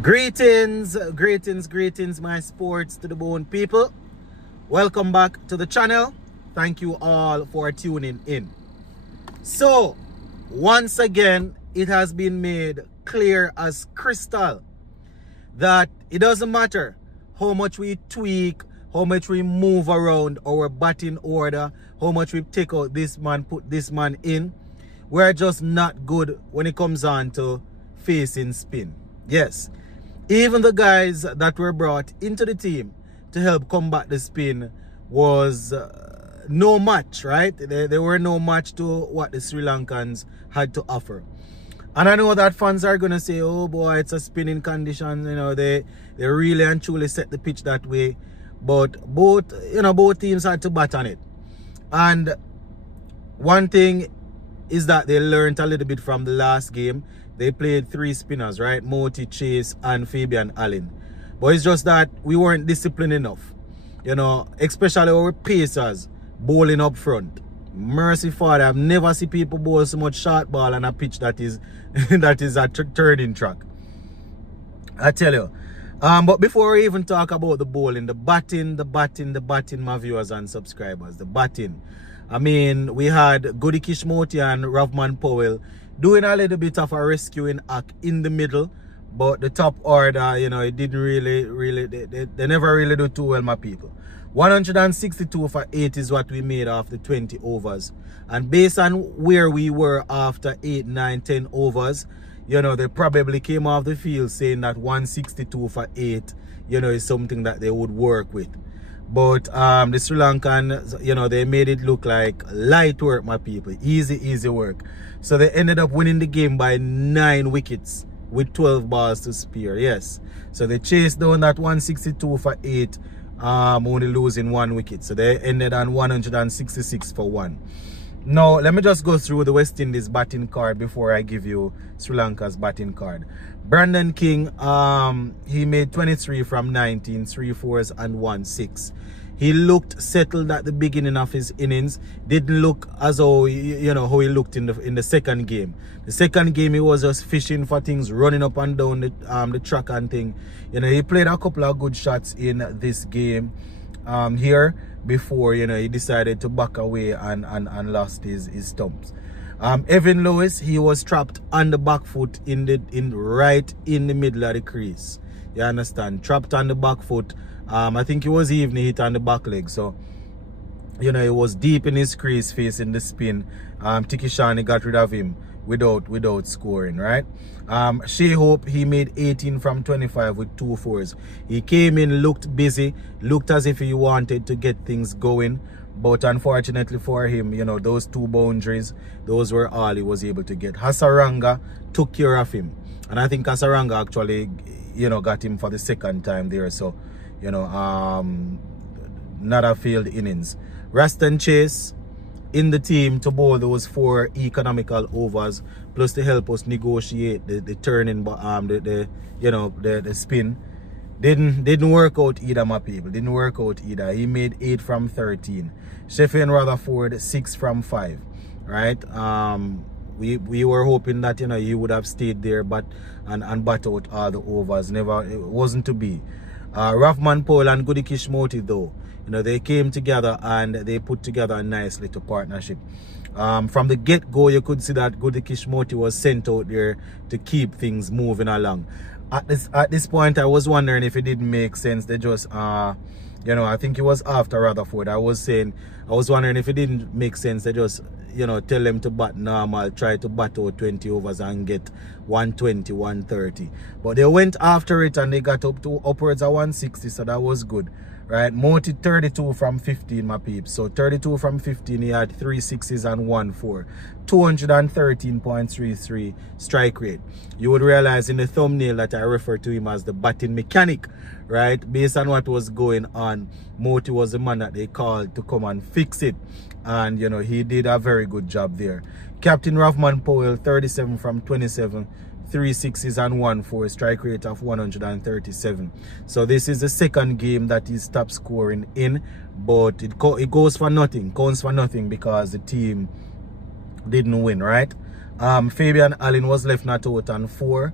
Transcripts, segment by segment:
Greetings, my sports to the bone people. Welcome back to the channel. Thank you all for tuning in. So, once again, it has been made clear as crystal that it doesn't matter how much we tweak, how much we move around our batting order, how much we take out this man, put this man in. We're just not good when it comes on to facing spin. Yes. Even the guys that were brought into the team to help combat the spin was no match, right? They were no match to what the Sri Lankans had to offer. And I know that fans are going to say, oh boy, it's a spinning condition. You know, they really and truly set the pitch that way. But both teams had to bat on it. And one thing is that they learned a little bit from the last game. They played 3 spinners, right? Moti, Chase, and Fabian Allen. But it's just that we weren't disciplined enough. You know, especially our pacers bowling up front. Mercy Father, I've never seen people bowl so much short ball on a pitch that is that is a turning track. I tell you. But before we even talk about the bowling, the batting, my viewers and subscribers, the batting. I mean, we had Goody Kishmoti and Ravman Powell doing a little bit of a rescuing act in the middle, but the top order, you know, it didn't really, they never really do too well, my people. 162 for 8 is what we made after 20 overs. And based on where we were after 8, 9, 10 overs, you know, they probably came off the field saying that 162 for 8, you know, is something that they would work with. But the Sri Lankan, you know, they made it look like light work, my people. Easy work. So they ended up winning the game by 9 wickets with 12 balls to spare. Yes. So they chased down that 162 for 8, only losing 1 wicket. So they ended on 166 for 1. Now, let me just go through the West Indies batting card before I give you Sri Lanka's batting card. Brandon King, he made 23 from 19, 3 fours and 1 6. He looked settled at the beginning of his innings. Didn't look as though, you know, how he looked in the second game. The second game, he was just fishing for things, running up and down the track and thing. You know, he played a couple of good shots in this game here before, you know, he decided to back away and lost his stumps. Evan Lewis, he was trapped on the back foot right in the middle of the crease. You understand? Trapped on the back foot. I think it was evening hit on the back leg. So, you know, it was deep in his crease facing the spin. Tiki Shani got rid of him without scoring, right? Shea Hope, he made 18 from 25 with 2 fours. He came in, looked busy, looked as if he wanted to get things going. But unfortunately for him, you know, those 2 boundaries, those were all he was able to get. Hasaranga took care of him. And I think Hasaranga actually, you know, got him for the second time there. So, you know, not a failed innings. Raston Chase in the team to bowl those 4 economical overs, plus to help us negotiate the turning, the spin. Didn't work out either, my people. Didn't work out either. He made 8 from 13. Sheffield Rutherford 6 from 5. Right? We were hoping that, you know, he would have stayed there, but and bat out all the overs. It wasn't to be. Ravman Powell and Goody Kishmoti, though, you know, they came together and they put together a nice little partnership. From the get-go, you could see that Goody Kishmoti was sent out there to keep things moving along. At this point, I was wondering if it didn't make sense. They just, you know, I think it was after Rutherford. I was wondering if it didn't make sense. They just, you know, tell them to bat normal, try to bat out 20 overs and get 120, 130. But they went after it and they got up to upwards of 160, so that was good. Right, Moti 32 from 15, my peeps. So 32 from 15, he had 3 sixes and 1 4. 213.33 strike rate. You would realize in the thumbnail that I refer to him as the batting mechanic, right? Based on what was going on, Moti was the man that they called to come and fix it. And, you know, he did a very good job there. Captain Ravman Powell, 37 from 27. 3 sixes and 1 4, strike rate of 137. So this is the second game that he stopped scoring in, but it goes for nothing, counts for nothing because the team didn't win, right? Fabian Allen was left not out on 4.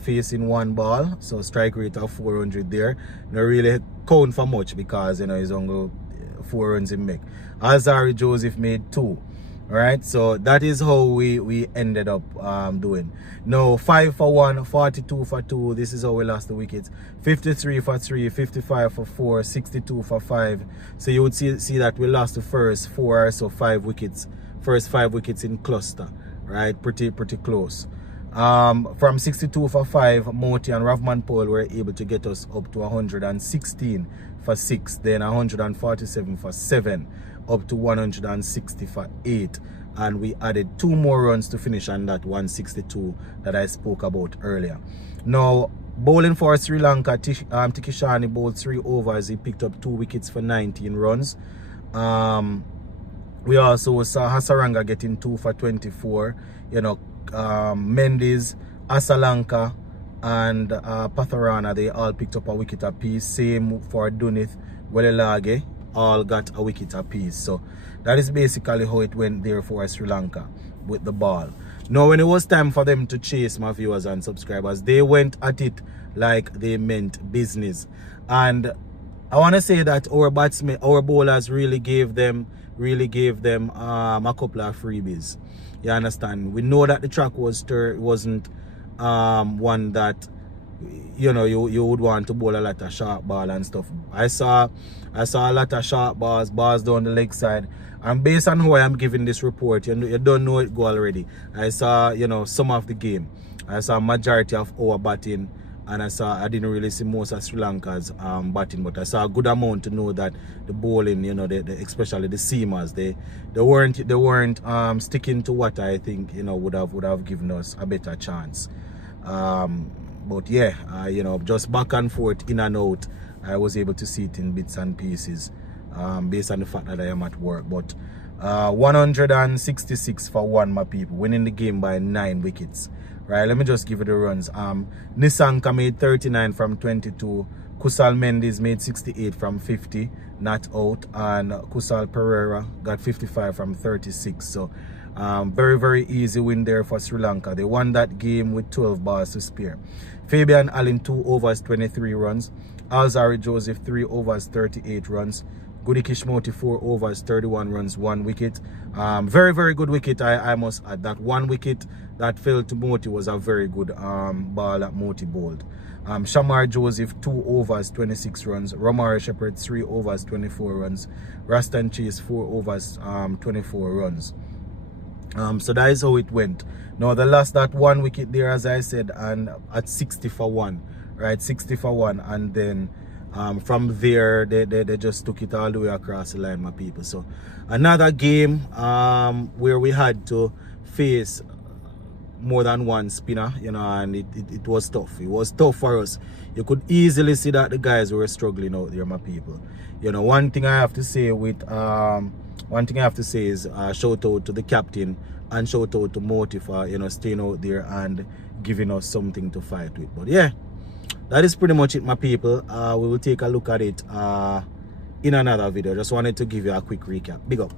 facing one ball, so strike rate of 400 there. Not really count for much because, you know, he's only 4 runs in make. Alzari Joseph made 2. Alright, so that is how we ended up doing. Now 5 for 1, 42 for 2. This is how we lost the wickets. 53 for 3, 55 for 4, 62 for 5. So you would see that we lost the first 4, so 5 wickets. First 5 wickets in cluster. Right, pretty close. From 62 for 5, Moti and Ravman Paul were able to get us up to 116 for 6, then 147 for 7, up to 160 for 8, and we added 2 more runs to finish on that 162 that I spoke about earlier. Now, bowling for Sri Lanka, Tikishani bowled 3 overs. He picked up 2 wickets for 19 runs. We also saw Hasaranga getting 2 for 24. You know, Mendes, Asalanka, and Patharana, they all picked up a wicket apiece. Same for Dunith, Welelage, all got a wicket apiece. So that is basically how it went there for Sri Lanka with the ball. Now, when it was time for them to chase, my viewers and subscribers, they went at it like they meant business. And I want to say that our batsmen, our bowlers really gave them a couple of freebies. You understand? We know that the track wasn't one that, you know, you would want to bowl a lot of sharp ball and stuff. I saw a lot of sharp balls down the leg side, and based on how I am giving this report, you don't know it go already. I saw, you know, some of the game. I saw majority of our batting, and I didn't really see most of Sri Lanka's batting, but I saw a good amount to know that the bowling, you know, especially the seamers, they weren't sticking to what I think, you know, would have given us a better chance. But yeah, you know, just back and forth, in and out, I was able to see it in bits and pieces, based on the fact that I am at work. But 166 for 1, my people, winning the game by 9 wickets. Right, let me just give you the runs. Nisanka made 39 from 22. Kusal Mendes made 68 from 50, not out. And Kusal Pereira got 55 from 36. So very easy win there for Sri Lanka. They won that game with 12 balls to spare. Fabian Allen 2 overs 23 runs. Alzari Joseph 3 overs 38 runs. Gudikish Moti 4 overs 31 runs, 1 wicket. Very good wicket, I must add. That 1 wicket that fell to Moti was a very good ball that Moti bowled. Shamar Joseph 2 overs 26 runs. Romari Shepherd 3 overs 24 runs. Rastan Chase 4 overs 24 runs. So that is how it went. Now they lost that 1 wicket there, as I said, and at 60 for 1, right? 60 for 1, and then from there they just took it all the way across the line, my people. So another game where we had to face more than one spinner, you know, and it was tough. It was tough for us. You could easily see that the guys were struggling out there, my people. You know, one thing I have to say is shout out to the captain and shout out to Moti for, you know, staying out there and giving us something to fight with. But yeah, that is pretty much it, my people. We will take a look at it in another video. Just wanted to give you a quick recap. Big up.